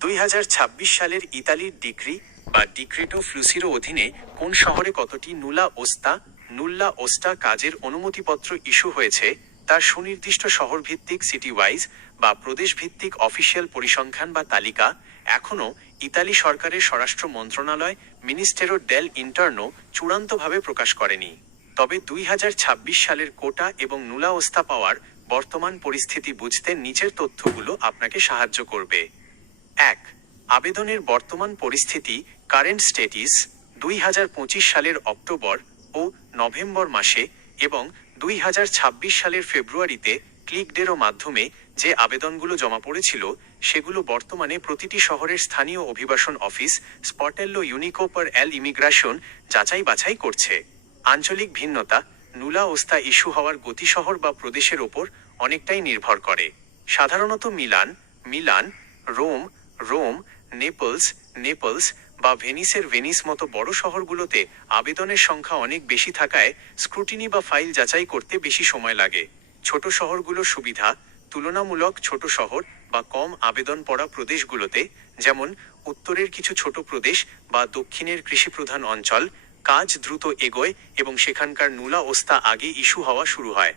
2026 সালের ইতালির ডিক্রি বা ডিক্রেটো ফ্লুসিরো অধীনে কোন শহরে কতটি নুল্লা ওস্টা কাজের অনুমতিপত্র ইস্যু হয়েছে তার সুনির্দিষ্ট শহরভিত্তিক সিটি ওয়াইজ বা প্রদেশভিত্তিক অফিসিয়াল পরিসংখ্যান বা তালিকা এখনও ইতালি সরকারের স্বরাষ্ট্র মন্ত্রণালয় মিনিস্টেরো ডেল ইন্টারনো চূড়ান্তভাবে প্রকাশ করেনি। তবে 2026 সালের কোটা এবং নুলা ওস্তা পাওয়ার বর্তমান পরিস্থিতি বুঝতে নিচের তথ্যগুলো আপনাকে সাহায্য করবে। 1. আবেদনের বর্তমান পরিস্থিতি কারেন্ট স্ট্যাটাস 2025 সালের অক্টোবর ও নভেম্বর মাসে এবং 2026 সালের ফেব্রুয়ারিতে ক্লিকডেরো মাধ্যমে যে আবেদনগুলো জমা পড়েছিল সেগুলো বর্তমানে প্রতিটি শহরের স্থানীয় অভিবাসন অফিস স্পটেল্লো ইউনিকো পার এল ইমিগ্রেশন যাচাই বাছাই করছে। আঞ্চলিক ভিন্নতা নুলা ওস্তা ইস্যু হওয়ার গতি শহর বা প্রদেশের ওপর অনেকটাই নির্ভর করে। সাধারণত মিলান, রোম, নেপলস বা ভেনিস মতো বড় শহরগুলোতে আবেদনের সংখ্যা অনেক বেশি থাকায় স্ক্রুটিনি বা ফাইল যাচাই করতে বেশি সময় লাগে। ছোট শহরগুলোর সুবিধা তুলনামূলক ছোট শহর বা কম আবেদন পড়া প্রদেশগুলোতে, যেমন উত্তরের কিছু ছোট প্রদেশ বা দক্ষিণের কৃষিপ্রধান অঞ্চল, কাজ দ্রুত এগোয় এবং সেখানকার নুলা ওস্তা আগে ইস্যু হওয়া শুরু হয়।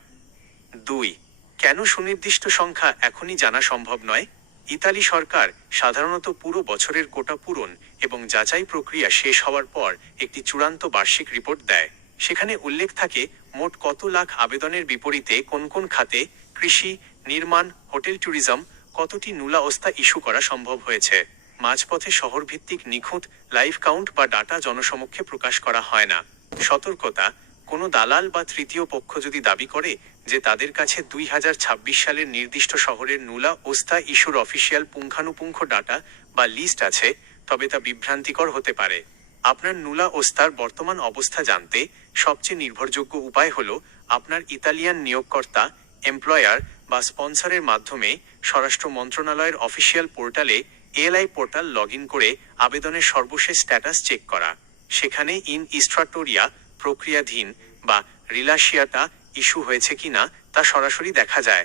2. কেন সুনির্দিষ্ট সংখ্যা এখনই জানা সম্ভব নয়? ইতালি সরকার সাধারণত পুরো বছরের কোটা পূরণ এবং যাচাই প্রক্রিয়া শেষ হওয়ার পর একটি চূড়ান্ত বার্ষিক রিপোর্ট দেয়। সেখানে উল্লেখ থাকে মোট কত লাখ আবেদনের বিপরীতে কোন খাতে কৃষি, নির্মাণ, হোটেল, ট্যুরিজম কতটি নুলা ওস্তা ইস্যু করা সম্ভব হয়েছে। মাঝপথে শহরভিত্তিক নিখুঁত লাইভ কাউন্ট বা ডাটা জনসমক্ষে প্রকাশ করা হয় না। সতর্কতা, কোনো দালাল বা তৃতীয় পক্ষ যদি দাবি করে যে তাদের কাছে 2026 সালের নির্দিষ্ট শহরের নুলা ওস্তা ইস্যুর অফিসিয়াল পুঙ্খানুপুঙ্খ ডাটা বা লিস্ট আছে, তবে তা বিভ্রান্তিকর হতে পারে। আপনার নুলা ওস্তার বর্তমান অবস্থা জানতে সবচেয়ে নির্ভরযোগ্য উপায় হলো আপনার ইতালিয়ান নিয়োগকর্তা, এমপ্লয়ার বা স্পন্সরের মাধ্যমে স্বরাষ্ট্র মন্ত্রণালয়ের অফিসিয়াল পোর্টালে এএলআই পোর্টাল লগ ইন করে আবেদনের সর্বশেষ স্ট্যাটাস চেক করা। সেখানে ইন ইস্ট্রাটোরিয়া প্রক্রিয়াধীন বা রিলাশিয়াটা ইস্যু হয়েছে কিনা তা সরাসরি দেখা যায়।